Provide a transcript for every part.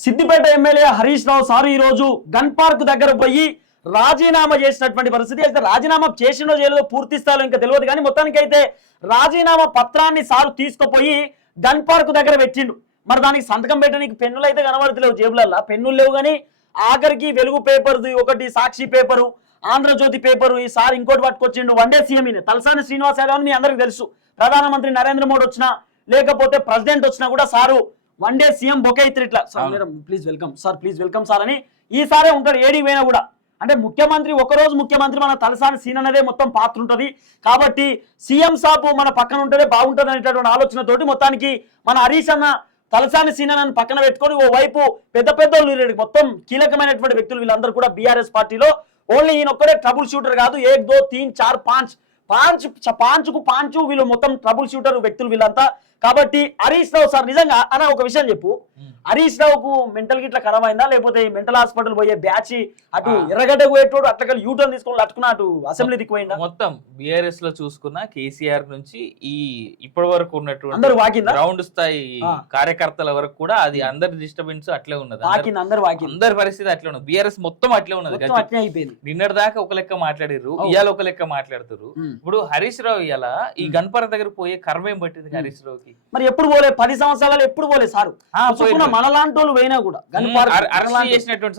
Siddipet MLA Harish Rao sir ఈ రోజు gun park దగ్గర పోయి రాజీనామా చేసినటువంటి పరిస్థితి. అయితే రాజీనామా చేసినో చేయలేదో పూర్తి స్థాయిలో ఇంకా తెలియదు కానీ మొత్తానికి అయితే రాజీనామా పత్రాన్ని సారు తీసుకుపోయి గన్ పార్క్ దగ్గర పెట్టిండు. మరి దానికి సంతకం పెట్టడానికి పెన్నులు అయితే కనబడతలేవు జేబులల్లా. పెన్నులు లేవు కానీ ఆఖరికి వెలుగు పేపర్ది ఒకటి సాక్షి పేపరు ఆంధ్రజ్యోతి పేపరు ఈసారి ఇంకోటి పట్టుకొచ్చిండు వన్డే సీఎం ఈయన. తలసాని శ్రీనివాస యాదవ్ అని మీ అందరికి తెలుసు. ప్రధానమంత్రి నరేంద్ర మోడీ వచ్చినా లేకపోతే ప్రెసిడెంట్ వచ్చినా కూడా sir one day CM bouquet ఇత్రి ఇట్లా. Sir please welcome sir please welcome sir అని ఈసారే ఉంటాడు ఏడికి పోయినా కూడా. అంటే ముఖ్యమంత్రి ఒకరోజు ముఖ్యమంత్రి మన తలసాని సీన్ అనేదే మొత్తం పాత్ర ఉంటుంది. కాబట్టి సీఎం సాబ్ మన పక్కన ఉంటేనే బాగుంటుంది అనేటటువంటి ఆలోచనతోటి మొత్తానికి మన హరీష్ అన్న తలసాని సీన్ అని పక్కన పెట్టుకొని ఓ వైపు పెద్ద పెద్ద వాళ్ళు మొత్తం కీలకమైనటువంటి వ్యక్తులు వీళ్ళందరూ కూడా బీఆర్ఎస్ పార్టీలో. ఓన్లీ ఈయన ఒక్కడే ట్రబుల్ షూటర్ కాదు. ఏక్ దో తీన్ చార్ పాంచ్. పాంచ్ పాంచుకు పాంచు వీళ్ళు మొత్తం ట్రబుల్ షూటర్ వ్యక్తులు వీళ్ళంతా. కాబట్టి హరీష్ రావు సార్ నిజంగా అన్న ఒక విషయం చెప్పు హరీష్ రావుకు మెంటల్ గిట్ల ఖరాబ్ అయిందా లేకపోతే మెంటల్ హాస్పిటల్ పోయే బ్యాచ్ అటు. ఎర్రగడ్డ పోయేటోడు అట్లా యూటర్న్ తీసుకొని అట్టుకున్న అటు అసెంబ్లీ దిక్కు పోయిందా మొత్తం బిఆర్ఎస్లో చూసుకున్న కేసీఆర్ నుంచి ఈ ఇప్పటి వరకు అందరూ ఉన్నటువంటి వాకిందా గ్రౌండ్ స్థాయి. కార్యకర్తల వరకు కూడా అది అందరి డిస్టర్బెన్స్ అట్లే ఉన్నది అందరి- పరిస్థితి అట్లే ఉన్నది బిఆర్ఎస్ మొత్తం అట్లే ఉన్నది నిన్నటి దాకా ఒక లెక్క మాట్లాడిర్రు అవు. ఇవాళ ఒక లెక్క మాట్లాడుతురు. ఇప్పుడు హరీష్ రావు ఇవాళ ఈ. గణపర దగ్గర పోయే కర్మ ఏం పట్టింది. హరీష్ రావుకి మరి ఎప్పుడు పోలే? పది సంవత్సరాలు ఎప్పుడు పోలే సార్. మనలాంటి వాళ్ళు పోయినా కూడా.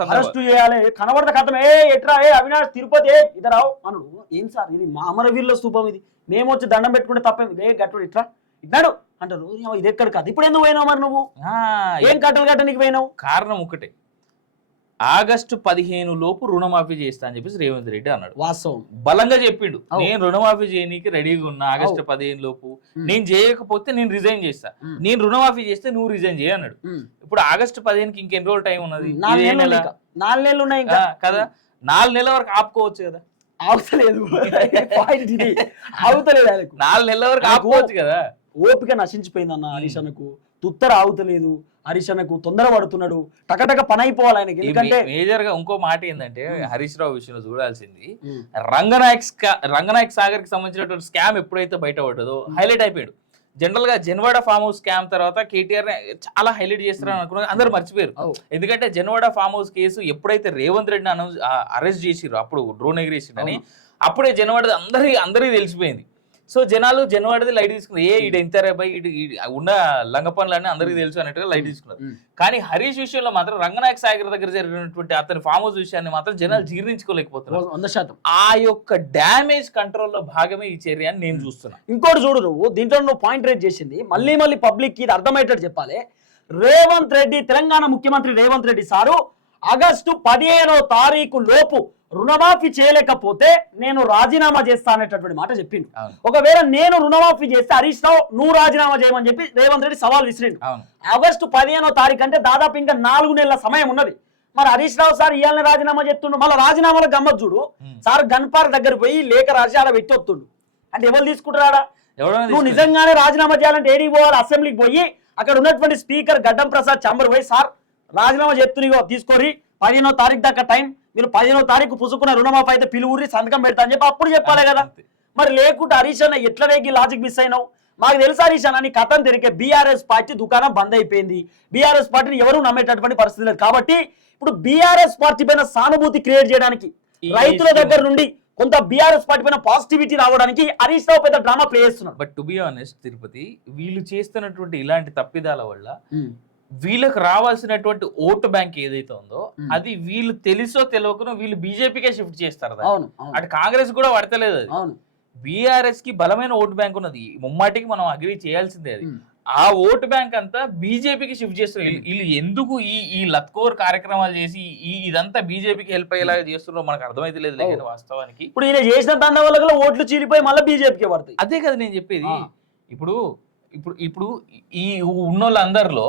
అరెస్ట్ చేయాలి. కనబడత కథం ఏ ఎట్రా? ఏ అవినాష్ తిరుపతి ఏ ఇదరావు అనుడు. ఏం సార్ ఇది? మా అమరవీరుల స్థూపం ఇది. మేము వచ్చి దండం పెట్టుకుంటే తప్పేమి లే గట్టుడు ఇట్రా? ఇట్లాడు అంటారు "ఏమో ఇది ఎక్కడ కాదు? ఇప్పుడు ఎందుకు పోయినావు మరి నువ్వు? ఏం కట్టలు కట్టనికి పోయినావు? కారణం ఒకటే ఆగస్టు పదిహేను లోపు రుణమాఫీ చేస్తా అని చెప్పేసి రేవంత్ రెడ్డి అన్నాడు. వాస్తవం. బలంగా చెప్పిండు. నేను రుణమాఫీ చేయనీకి రెడీగా ఉన్నా ఆగస్టు పదిహేను లోపు. నేను చేయకపోతే నేను రిజైన్ చేస్తా. నేను రుణమాఫీ చేస్తే నువ్వు రిజైన్ చేయ అన్నాడు. ఇప్పుడు ఆగస్టు పదిహేనుకి ఇంకెన్ని రోజులు టైం ఉన్నది? నాలుగు నెలలు ఉన్నాయి కదా? నాలుగు నెలల వరకు ఆపుకోవచ్చు కదా? ఆగుతలేదు ఆగుతలేదు నాలుగు నెలల వరకు ఆపుకోవచ్చు కదా? ఓపిక నశించిపోయింది అన్న హరీష్ అన్నకు. తుత్తర ఆగుతలేదు. హరీష్ అన్నకు తొందర పడుతున్నాడు. టకటక పని అయిపోవాలి ఆయనకి ఎందుకంటే మేజర్గా ఇంకో మాట ఏంటంటే హరీష్ రావు విషయంలో చూడాల్సింది. రంగనాయక్ రంగనాయక్ సాగర్కి సంబంధించినటువంటి స్కామ్ ఎప్పుడైతే బయటపడ్డదో హైలైట్ అయిపోయాడు. జనరల్గా జన్వాడ ఫామ్ హౌస్ స్కామ్ తర్వాత కేటీఆర్ చాలా హైలైట్ చేస్తారని అనుకున్నారు అందరూ మర్చిపోయారు. ఎందుకంటే జన్వాడ ఫామ్ హౌస్ కేసు ఎప్పుడైతే రేవంత్ రెడ్డిని అనౌన్స్ అరెస్ట్ చేసిర్రు అప్పుడు డ్రోన్ ఎగిరేసిండని అప్పుడే జనవాడది అందరి అందరికీ తెలిసిపోయింది. సో జనాలు జనవాడది లైట్ తీసుకున్నారు. ఏ ఇడు ఎంత రేపై ఇడు ఉన్న లంగ పనులన్నీ అందరికీ తెలుసు అన్నట్టుగా లైట్ తీసుకున్నారు. ఉమ్. కానీ హరీష్ విషయంలో మాత్రం రంగనాయక్ సాగర్ దగ్గర జరిగినటువంటి అతని ఫామ్ హౌస్ విషయాన్ని మాత్రం జనాలు జీర్ణించుకోలేకపోతున్నారు. వంద శాతం. ఆ యొక్క డ్యామేజ్ కంట్రోల్లో భాగమే ఈ చర్య అని నేను చూస్తున్నా. ఇంకోటి చూడు నువ్వు దీంట్లో నువ్వు పాయింట్ రేట్ చేసింది. మళ్ళీ మళ్ళీ పబ్లిక్ ఇది అర్థమయ్యేటట్టు చెప్పాలి. రేవంత్ రెడ్డి తెలంగాణ ముఖ్యమంత్రి రేవంత్ రెడ్డి సారు ఆగస్టు పదిహేనో తారీఖు లోపు రుణమాఫీ చేయలేకపోతే నేను రాజీనామా చేస్తా అనేటటువంటి మాట అవును. ఒకవేళ నేను రుణమాఫీ చేస్తే హరీష్ రావు నువ్వు రాజీనామా చేయమని చెప్పి రేవంత్ రెడ్డి సవాల్ విసిరిండు. ఆగస్టు పదిహేనో తారీఖు అంటే దాదాపు ఇంకా నాలుగు నెలల సమయం ఉన్నది. మరి హరీష్ రావు సార్ ఇవాళ రాజీనామా చెప్తుండు మళ్ళీ రాజీనామాలో గమ్మత్ చూడు. సార్ గన్పార్ దగ్గర పోయి లేఖ రాసి ఆడ పెట్టి వస్తుండు. అంటే ఎవరు తీసుకుంటారా నువ్వు నిజంగానే రాజీనామా చేయాలంటే ఏడికి పోవాలి అసెంబ్లీకి పోయి అక్కడ ఉన్నటువంటి స్పీకర్ గడ్డం ప్రసాద్ చంబర్ పోయి సార్ రాజీనామా చెప్తున్నా తీసుకోరి పదిహేనో తారీఖు దాకా టైం. మీరు పదిహేనో తారీఖు పుసుకున్న రుణమాఫీ అయితే పిలువురి సంతకం పెడతా అని చెప్పి అప్పుడు చెప్పాలి కదా. మరి లేకుంటే హరీష్ అన్న ఎట్లా రేగి లాజిక్ మిస్ అయినావు? మాకు తెలుసు హరీష్ అన్న నీ కథం తిరిగే బీఆర్ఎస్ పార్టీ దుకాణం బంద్ అయిపోయింది. బీఆర్ఎస్ పార్టీని ఎవరు నమ్మేటటువంటి పరిస్థితి లేదు. కాబట్టి ఇప్పుడు బీఆర్ఎస్ పార్టీ పైన సానుభూతి క్రియేట్ చేయడానికి రైతుల దగ్గర నుండి కొంత బీఆర్ఎస్ పార్టీ పైన పాజిటివిటీ రావడానికి హరీష్ రావు పెద్ద డ్రామా ప్లే చేస్తున్నాడు. But to be honest Tirupati వీళ్ళు చేస్తున్నటువంటి ఇలాంటి తప్పిదాల వల్ల వీళ్ళకి రావాల్సినటువంటి ఓటు బ్యాంక్ ఏదైతే ఉందో. అది వీళ్ళు తెలుసో తెలియకనో వీళ్ళు బీజేపీకే షిఫ్ట్ చేస్తారు. అవును అటు కాంగ్రెస్ కూడా పడతలేదు అది అవును బీఆర్ఎస్కి బలమైన ఓటు బ్యాంక్ ఉన్నది ముమ్మాటికి మనం అగ్రి చేయాల్సిందే అది. ఆ ఓటు బ్యాంక్ అంతా బీజేపీకి షిఫ్ట్ చేస్తున్నారు వీళ్ళు- ఎందుకు ఈ ఈ లత్కోర్ కార్యక్రమాలు చేసి ఈ ఇదంతా బీజేపీకి హెల్ప్ అయ్యేలాగా చేస్తున్నారో మనకు అర్థమైతే లేదు అవును. వాస్తవానికి ఇప్పుడు ఈయన చేసిన దండ వల్ల ఓట్లు చీలిపోయి మళ్ళీ బీజేపీకి పడతాయి అదే కదా నేను చెప్పేది. ఇప్పుడు ఇప్పుడు ఇప్పుడు ఈ ఉన్నోళ్ళందరిలో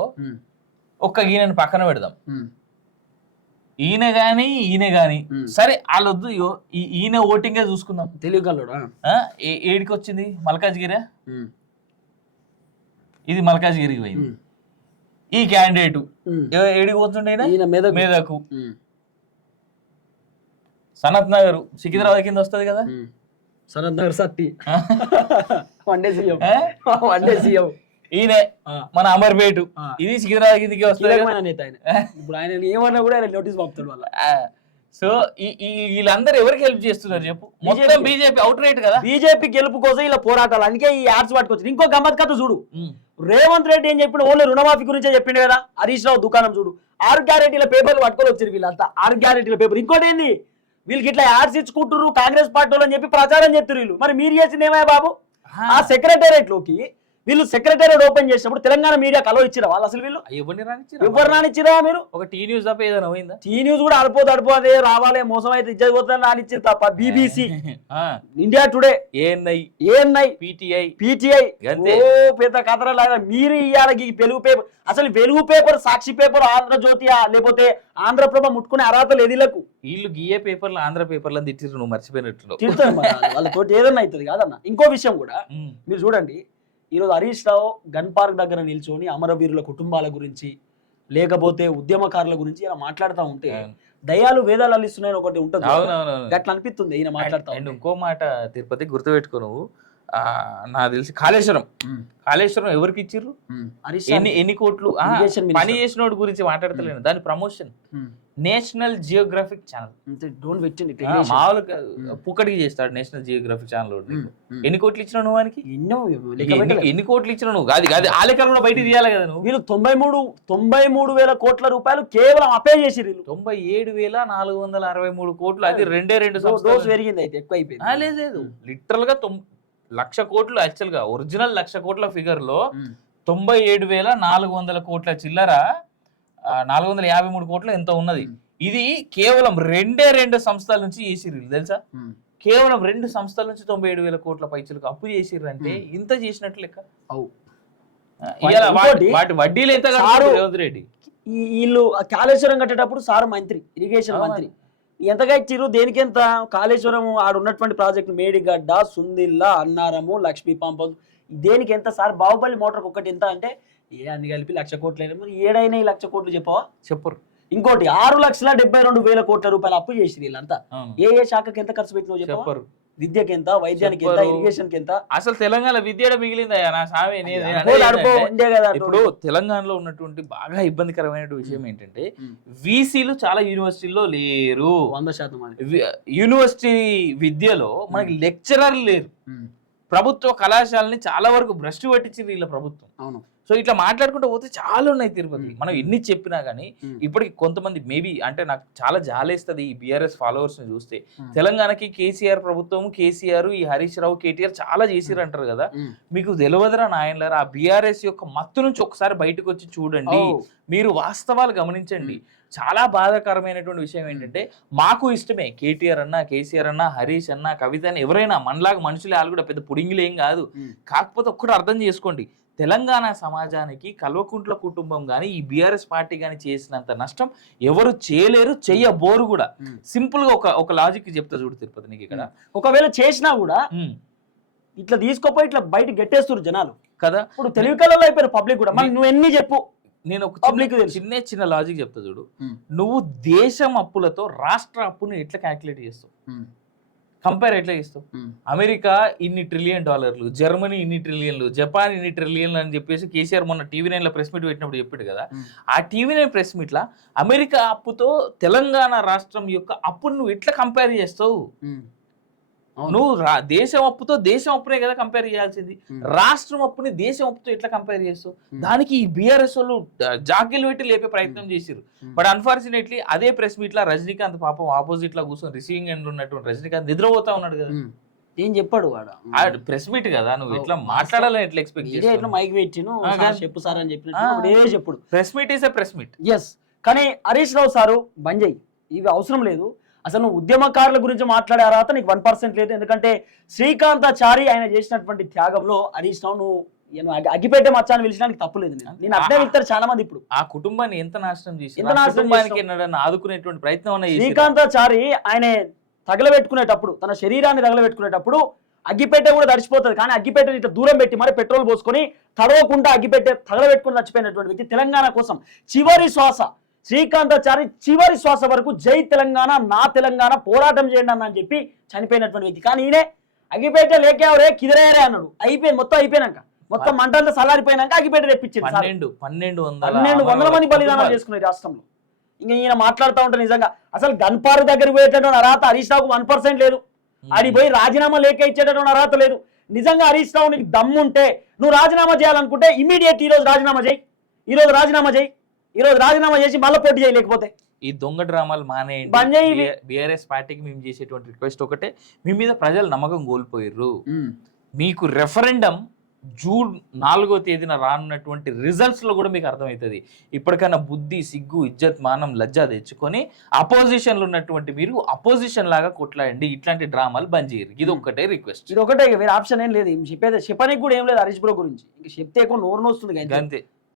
ఒక్క ఈయనని పక్కన పెడదాం. ఈయన గాని ఈయన గాని. సరే వాళ్ళొద్దు ఈయన ఓటింగే చూసుకుందాం. తెలియగలడు ఏడికి వచ్చింది మల్కాజ్గిరా ఇది మల్కాజ్గిరికి పోయింది. ఈ క్యాండిడేట్. ఏడికి పోతుండే మేదకు. సనత్ నగర్. సికింద్రాబాద్ కింద వస్తది కదా? Sanath Nagar Satti? One day CM ఆ? వన్ డే సీఎం ఈయనే. మన అమర్పేటు. ఇది సికింద్రాబాద్ కిందకి వస్తుంది కీలకమైన నేత ఆయన. ఇప్పుడు ఆయన ఏమన్నా కూడా ఆయన నోటీస్ పంపుతాడు వాళ్ళ సో వీళ్ళందరూ ఎవరికి హెల్ప్ చేస్తున్నారు చెప్పు? మొత్తం బీజేపీ అవుట్ రైట్ కదా? బీజేపీ గెలుపు కోసం ఇలా పోరాటాలు. అందుకే ఈ యాడ్స్ పట్టుకొచ్చి ఇంకో గమ్మత్ కథ చూడు. రేవంత్ రెడ్డి ఏం చెప్పిండు ఓన్లీ రుణమాఫీ గురించే చెప్పిండు కదా? హరీష్ రావు దుకాణం చూడు. ఆరు గ్యారెంటీల పేపర్లు పట్టుకొని వచ్చారు వీళ్ళంతా. ఆరు గ్యారెంటీల పేపర్. ఇంకోటి ఏంది? వీళ్ళకి ఇట్లా యాడ్స్ ఇచ్చుకుంటారు కాంగ్రెస్ పార్టీ వాళ్ళు అని చెప్పి ప్రచారం చేస్తారు వీళ్ళు. మరి మీరు చేసింది ఏమయ్య బాబు? ఆ సెక్రటేరియట్లోకి వీళ్ళు సెక్రటేరియట్ ఓపెన్ చేసినప్పుడు తెలంగాణ మీడియా కలో ఇచ్చిరా వాళ్ళు అసలు వీళ్ళు? ఎవరిని ఎవరు రానిచ్చిరా మీరు? ఒక టీ న్యూస్ తప్ప ఏదైనా పోయిందా? టీ న్యూస్ కూడా అడిపోదు అడిపోదే రావాలి మోసం అయితే ఇజ్జత్ పోతుందని రానిచ్చారు తప్ప BBC India Today ANI ANI PTI PTI. ఓ పెద్ద కథరాలు మీరు ఇయ్యాల ఈ వెలుగు పేపర్ అసలు వెలుగు పేపర్ సాక్షి పేపర్ ఆంధ్రజ్యోతి లేకపోతే ఆంధ్రప్రభ ముట్టుకునే అర్హత లేదు వీళ్ళకు. వీళ్ళు గియే పేపర్లు ఆంధ్ర పేపర్లు తిట్టిరు నువ్వు మర్చిపోయినట్టు తిడతారు మరి వాళ్ళు. వాళ్ళతోటి ఏదన్నా అవుతుంది కాదన్న? ఇంకో విషయం కూడా. మీరు చూడండి. ఈరోజు హరీష్ రావు గన్ పార్క్ దగ్గర నిల్చొని అమరవీరుల కుటుంబాల గురించి లేకపోతే ఉద్యమకారుల గురించి ఇలా మాట్లాడుతూ ఉంటే. దయాలు వేదాలు అల్లిస్తున్నాయని ఒకటి ఉంటుంది. గట్ల అనిపిస్తుంది ఈయన మాట్లాడుతా అండ్. ఇంకో మాట తిరుపతి గుర్తుపెట్టుకో నువ్వు. నాకు తెలిసి కాళేశ్వరం. కాళేశ్వరం ఎవరికి ఇచ్చిర్రు? ఎన్ని ఎన్ని కోట్లు. పని చేసినోడు గురించి మాట్లాడతలేను. దాని promotion. National Geographic channel. Don't పెట్టింది మామూలుగా పుక్కడికి చేస్తాడు నేషనల్ జియోగ్రఫిక్ ఛానల్ ఎన్ని కోట్లు ఇచ్చినావు నువ్వు వానికి? ఎన్నో ఎన్ని కోట్లు ఇచ్చినావు నువ్వు? అది అది ఆ లెక్కలో బయట తీయాలి కదా నువ్వు. వీళ్ళు తొంభై మూడు తొంభై మూడు వేల కోట్ల రూపాయలు కేవలం అపే చేసి తొంభై ఏడు వేల నాలుగు వందల అరవై మూడు కోట్లు. అది రెండే రెండు డోస్ పెరిగింది అయితే ఎక్కువ అయిపోయింది. లేదు లేదు. లిటరల్గా లక్ష కోట్లు యాక్చువల్గా ఒరిజినల్ లక్ష కోట్ల ఫిగర్లో. తొంభై ఏడు వేల నాలుగు వందల కోట్ల చిల్లర నాలుగు వందల యాభై మూడు కోట్ల ఎంత ఉన్నది. ఇది కేవలం రెండే రెండు సంస్థల నుంచి చేసిర్రు తెలుసా. కేవలం రెండు సంస్థల నుంచి తొంభై ఏడు వేల కోట్ల పైచలకు అప్పు చేసిర్రు అంటే. ఇంత చేసినట్లు లెక్క. వాటి- వడ్డీలు ఎంత రేవంత్ రెడ్డి? వీళ్ళు కాళేశ్వరం కట్టేటప్పుడు సార్ మంత్రి ఇరిగేషన్. మంత్రి. ఎంతగా ఇచ్చిర్రు? దేనికి ఎంత? కాళేశ్వరం ఆడ ఉన్నటువంటి ప్రాజెక్టు మేడిగడ్డ సుందిల్ల అన్నారము లక్ష్మీ పంప దేనికి ఎంత సార్? బాహుబలి మోటార్ ఒకటి ఎంత అంటే ఏ అన్ని కలిపి లక్ష కోట్లు మరి ఏడైనా ఈ లక్ష కోట్లు చెప్పవా? చెప్పరు. ఇంకోటి ఆరు లక్షల డెబ్బై రెండు వేల కోట్ల రూపాయలు అప్పు చేసి వీళ్ళంతా. ఏ ఏ శాఖకి ఎంత ఖర్చు చెప్పవా? చెప్పరు. విద్యకి ఎంత వైద్యానికి ఎంత. ఇరిగేషన్కి ఎంత? అసలు తెలంగాణ విద్య మిగిలిందయ్యా నా సామి ఇప్పుడు తెలంగాణలో ఉన్నటువంటి బాగా ఇబ్బందికరమైన విషయం ఏంటంటే వీసీలు చాలా యూనివర్సిటీల్లో లేరు. వంద శాతం యూనివర్సిటీ విద్యలో మనకి లెక్చరర్ లేరు. ప్రభుత్వ కళాశాలని చాలా వరకు భ్రష్టు పట్టించింది వీళ్ళ ప్రభుత్వం. అవును. సో ఇట్లా మాట్లాడుకుంటూ పోతే చాలా ఉన్నాయి తిరుపతి. మనం ఎన్ని చెప్పినా కానీ ఇప్పటికి కొంతమంది మేబీ అంటే నాకు చాలా జాలేస్తుంది ఈ బీఆర్ఎస్ ఫాలోవర్స్ని చూస్తే. తెలంగాణకి కేసీఆర్ ప్రభుత్వం కేసీఆర్ ఈ హరీష్ రావు కేటీఆర్ చాలా చేసిర్రు అంటారు కదా. మీకు తెలియదురా నాయనలారా ఆ బీఆర్ఎస్ యొక్క మత్తు నుంచి ఒకసారి బయటకు వచ్చి చూడండి మీరు వాస్తవాలు గమనించండి. చాలా బాధాకరమైనటువంటి విషయం ఏంటంటే మాకు ఇష్టమే. కేటీఆర్ అన్న కేసీఆర్ అన్న హరీష్ అన్న కవిత అని ఎవరైనా మనలాగా మనుషులే వాళ్ళు కూడా పెద్ద పుడింగిలు ఏం కాదు. కాకపోతే ఒక్కటి అర్థం చేసుకోండి. తెలంగాణ సమాజానికి కల్వకుంట్ల కుటుంబం కానీ ఈ బీఆర్ఎస్ పార్టీ కానీ చేసినంత నష్టం ఎవరు చేయలేరు చెయ్యబోరు కూడా. సింపుల్గా ఒక ఒక లాజిక్ చెప్తా చూడు తిరుపతి నీకు ఇక్కడ. ఒకవేళ చేసినా కూడా. ఇట్లా తీసుకోపోయి ఇట్లా బయట గెట్టేస్తారు జనాలు. కదా? ఇప్పుడు తెలివి కళలో అయిపోయారు పబ్లిక్ కూడా. మరి నువ్వు ఎన్ని చెప్పు? నేను ఒక Public చిన్న-. చిన్న లాజిక్ చెప్తా చూడు. ఉమ్. నువ్వు దేశం అప్పులతో రాష్ట్ర అప్పుని ఎట్లా క్యాల్కులేట్ చేస్తావు? కంపేర్ ఎట్లా చేస్తావు? అమెరికా ఇన్ని ట్రిలియన్ డాలర్లు జర్మనీ ఇన్ని ట్రిలియన్లు జపాన్ ఇన్ని ట్రిలియన్లు అని చెప్పేసి కేసీఆర్ మొన్న టీవీ నైన్లో ప్రెస్ మీట్ పెట్టినప్పుడు చెప్పాడు కదా. ఆ టీవీ నైన్ ప్రెస్ మీట్లా అమెరికా అప్పుతో తెలంగాణ రాష్ట్రం యొక్క అప్పును నువ్వు ఎట్లా కంపేర్ చేస్తావు? నువ్వు రా- దేశం అప్పుతో దేశం అప్పునే కదా కంపేర్ చేయాల్సింది. రాష్ట్రం అప్పుని దేశం అప్పుతో ఎట్లా కంపేర్ చేస్తావు? దానికి ఈ బీఆర్ఎస్ వాళ్ళు జాగ్యలు పెట్టి లేపే ప్రయత్నం చేశారు బట్ అన్ఫార్చునేట్లీ అదే ప్రెస్ మీట్ లా రజనీకాంత్ పాపం ఆపోజిట్ లా కూర్చొని రిసీవింగ్ ఎండ్ ఉన్నటువంటి రజనీకాంత్ నిద్రపోతా ఉన్నాడు కదా. ఏం చెప్పాడు వాడు? ప్రెస్ మీట్ కదా నువ్వు ఎట్లా. మాట్లాడాలని ఎట్లా ఎక్స్పెక్ట్ ఇదే ఇట్లా మైక్ పెట్టిను చెప్పు సార్ అని చెప్పినట్టు చెప్పుడు. Press meet is a press meet yes కానీ హరీష్ రావు సారు బంద్ చేయి ఇవి అవసరం లేదు. అసలు నువ్వు ఉద్యమకారుల గురించి మాట్లాడే అర్హత నీకు వన్ పర్సెంట్ లేదు. ఎందుకంటే శ్రీకాంతాచారి ఆయన చేసినటువంటి త్యాగంలో హరీష్ రావు నువ్వు నేను అగ్గి- అగ్గిపెట్టే మచ్చాన్ని పిలిచడానికి తప్పులేదు నేను నేను అర్థం ఇస్తారు చాలా మంది ఇప్పుడు. ఆ కుటుంబాన్ని ఎంత నాశనం చేసి ఎంత నాశనం ఆదుకునేటువంటి ప్రయత్నం? శ్రీకాంతాచారి ఆయన తగలబెట్టుకునేటప్పుడు తన శరీరాన్ని తగలబెట్టుకునేటప్పుడు అగ్గిపెట్టె కూడా తడిచిపోతుంది కానీ అగ్గిపెట్టెని ఇట్లా దూరం పెట్టి మరి పెట్రోల్ పోసుకొని తడవకుండా అగ్గిపెట్టె తగలబెట్టుకుని చచ్చిపోయినటువంటి వ్యక్తి తెలంగాణ కోసం చివరి శ్వాస శ్రీకాంతాచారి చివరి శ్వాస వరకు జై తెలంగాణ నా తెలంగాణ పోరాటం చేయండి అన్న అని చెప్పి చనిపోయినటువంటి వ్యక్తి. కానీ ఈయనే అగ్గిపెట్టె లేకేవరే కిదరేరే అన్నాడు. అయిపోయింది మొత్తం అయిపోయినాక. మొత్తం మంటంతా సలారిపోయినాక అగిపెట్టి తెప్పించింది సార్. పన్నెండు పన్నెండు వందల మంది బలిదానాలు. చేసుకున్నారు ఈ రాష్ట్రంలో. ఇంకా ఈయన మాట్లాడుతూ ఉంటే నిజంగా అసలు గన్పారు దగ్గరికి పోయేటటువంటి అర్హత హరీష్ రావుకు వన్ పర్సెంట్ లేదు. ఆడి పోయి రాజీనామా లేక ఇచ్చేటటువంటి అర్హత లేదు. నిజంగా హరీష్ రావు నీకు దమ్ముంటే నువ్వు రాజీనామా చేయాలనుకుంటే ఇమీడియట్ ఈ రోజు రాజీనామా చేయి. ఈ రోజు రాజీనామా చేయి. ఈ రోజు రాజీనామా చేసి మళ్ళీ పోటీ చేయలేకపోతే. ఈ దొంగ డ్రామాలు. మానేయండి బీఆర్ఎస్ పార్టీకి మేము చేసేటువంటి రిక్వెస్ట్ ఒకటే. మీ మీద ప్రజలు నమ్మకం కోల్పోయారు మీకు రెఫరెండం జూన్ నాలుగో తేదీన రానున్నటువంటి రిజల్ట్స్లో కూడా మీకు అర్థమవుతుంది. ఇప్పటికైనా బుద్ధి సిగ్గు ఇజ్జత్ మానం లజ్జ తెచ్చుకొని అపోజిషన్లో ఉన్నటువంటి మీరు అపోజిషన్ లాగా కొట్లాడండి. ఇట్లాంటి డ్రామాలు బంద్ చేయరు. ఇది ఒక్కటే రిక్వెస్ట్ ఇది ఒకటే వేరే ఆప్షన్ ఏం లేదు. చెప్పేది చెప్పడానికి కూడా ఏం లేదు హరీష్ బ్రో గురించి. ఇంక చెప్తే ఎక్కువ నోరు నొస్తుంది అంతే